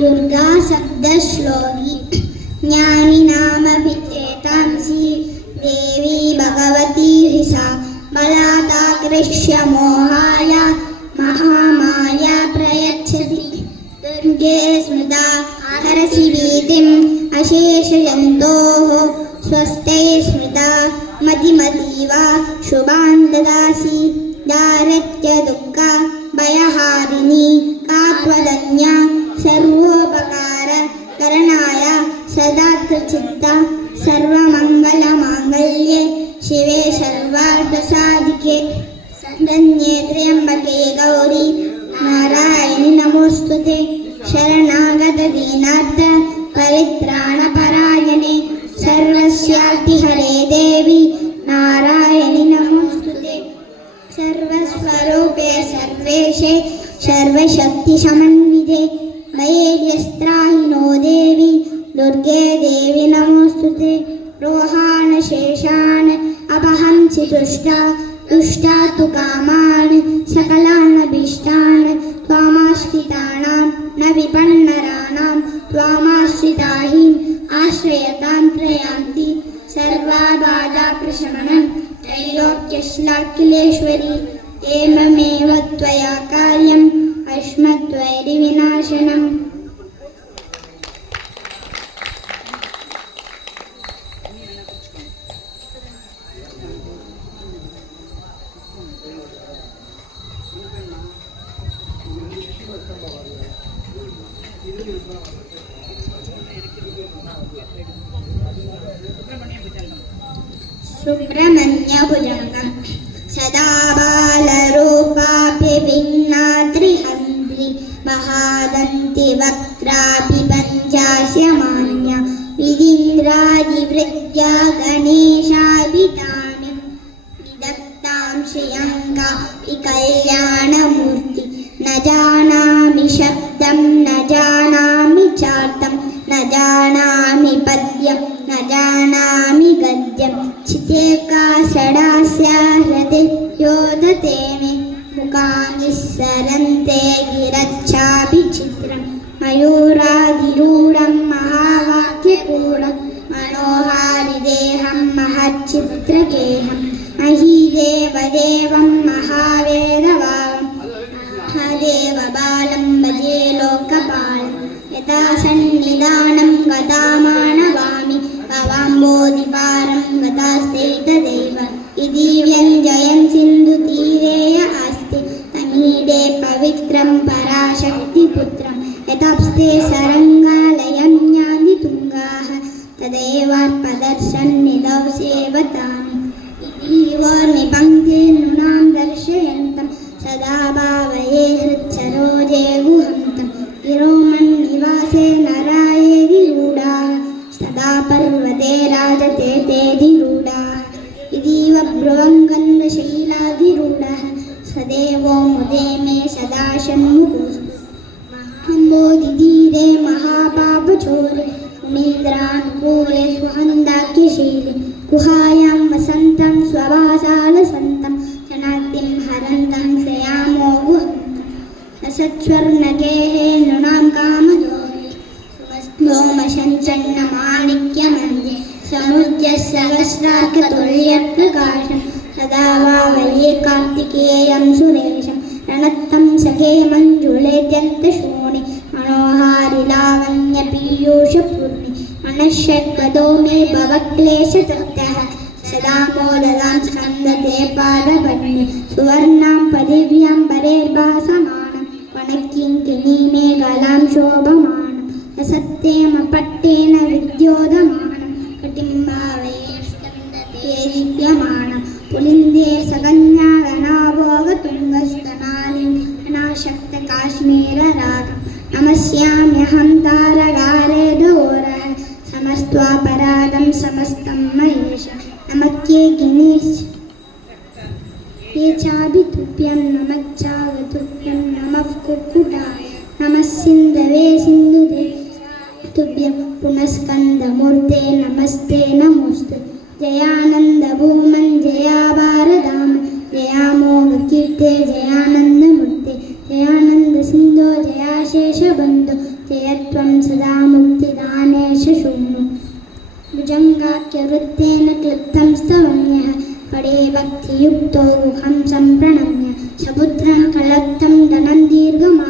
दुर्गा सप्तश्लोकी ज्ञानी नाम विचेतांसी देवी भगवती सा बलादाकृष्य मोहाय महामाया प्रयच्छति दुर्गे स्मृता हरसि भीतिम् अशेषजन्तोः स्वस्ते स्मृता मतिमतीव शुभान् ददासि दारत्य दुःखा भयहारिणी कात्वदन्या सर्वोपकार करणाय सदात्मचित्ता सर्वमङ्गलमाङ्गल्ये शिवे सर्वार्थसाधिके शरण्ये त्र्यम्बके गौरी नारायणि नमोस्तुते शरणागत दीनार्थ परित्राणपरायणे सर्वस्यार्तिहरे देवी नारायणि नमोस्तुते सर्वस्वरूपे सर्वेशे सर्वशक्तिसमन्विते वैर्यस्त्राहिनो देवी दुर्गे देवी नमोस्तुते रोहान शेषान् अपहंसि तुष्टा तु कामान् सकलान् अभीष्टान् त्वामाश्रितानां न विपन्नराणां त्वामाश्रिताहिम् आश्रयतां प्रयान्ति सर्वाबाधाप्रशमनं त्रैलोक्यश्लाकिलेश्वरी एवमेव त्वया कार्यम् अस्मद्वैरिविनाशनम् सुब्रह्मण्यभुजङ्गं सदा बालरूपाभिभिन्नात्रिहन्त्रि महादन्ति वक्त्रापि पञ्चास्यमान्या विदीन्द्रादिवृद्ध्या गणेशाभितानि विदग्धां श्रियङ्कापि कल्याणमूर्ति न जानामि शब्दं न जानामि चार्तं न जानामि पद्यं न जानामि गद्यं चितेका षडास्या हृदयोदते मे मुखानि सरन्ते गिरच्छाभिचित्रं मयूराधिरूढं महावाक्यपूर्णं मनोहारिदेहं महच्चित्रगेहं महीदेवदेवं महावेदभावं महादेवबालं भजे लोकपालं यथा सन्निधानं गतामानवामि भवाम्बोधिपारं गतास्तेतदेव इति व्यञ्जयन् सिन्धुतीरेय अस्ति तमीडे पवित्रं पराशक्तिपुत्रं यथास्ते सरङ्गालयं ज्ञानि तुङ्गाः तदेवार्पदर्शन्निधौ सेवतामि इतीवोर्निपङ्क्ते नृणां दर्शयन्तं सदा भावये हृच्छरोजे गुहन्तं गिरोमन्निवासे नरायेधिरूढाः सदा पर्वते राजते तेधिरूढाः इतीव ब्रुवङ्गन्धशैलाधिरूढः सदेवो मुदे मे सदा षण्मुखोऽस्तु महाम्बोधिधीरे महापापचोरे उमेन्द्रानुकूले स्वहन्दाख्यशीले गुहायां वसन्तं स्वभासालसन्तं शनाक्तिं हरन्तं श्रयामो गुहन्तं सत्स्वर्णकेः नृणां कामदोहे सुमस्तोमशञ्चन्नमाणिक्यमन्ये समुद्यसहस्रार्कतुल्यप्रकाशं सदा भावये कार्तिकेयं सुरेशं रणत्तं सखे मञ्जुलेत्यन्तशोणि मनोहारि लावण्यपीयूषपूर्णि मनश्षड्गदो मे भवक्लेशतप्तः सदा मोददां स्कन्दते पादपद्मे सुवर्णां पदिव्यां परेर्भासमानं वनकिङ्किणी मे गलां शोभमानं सत्येमपट्टेन विद्योदमानं कटिं भावये स्कन्दते दिव्यमानं पुलिन्दे सकन्यागनाभोगतुङ्गस्तनालिं अनाशक्तकाश्मीररागं नमस्याम्यहं तारगारे दोरः समस्त्वापराधं समस्तं महेश नमक्ये गिनीश ये चाभितुभ्यं नमच्चागतुभ्यं नमः कुक्कुटाय नमः सिन्धवे सिन्धुदेशाय तुभ्यं पुनस्कन्दमूर्ते नमस्ते नमोऽस्तु जयानन्दभूमन् जयाभारदाम जयामोघकीर्ते जयानन्दमूर्ते जयानन्दसिन्धो जयाशेष बन्धु जयत्वं सदा मुक्तिदानेषु शृणु भुजङ्गाख्यवृत्तेन क्लुप्तं स्तवन्यः कडे भक्तियुक्तो गुहं सम्प्रणम्य सपुत्रः कलत्तं धनं दीर्घम्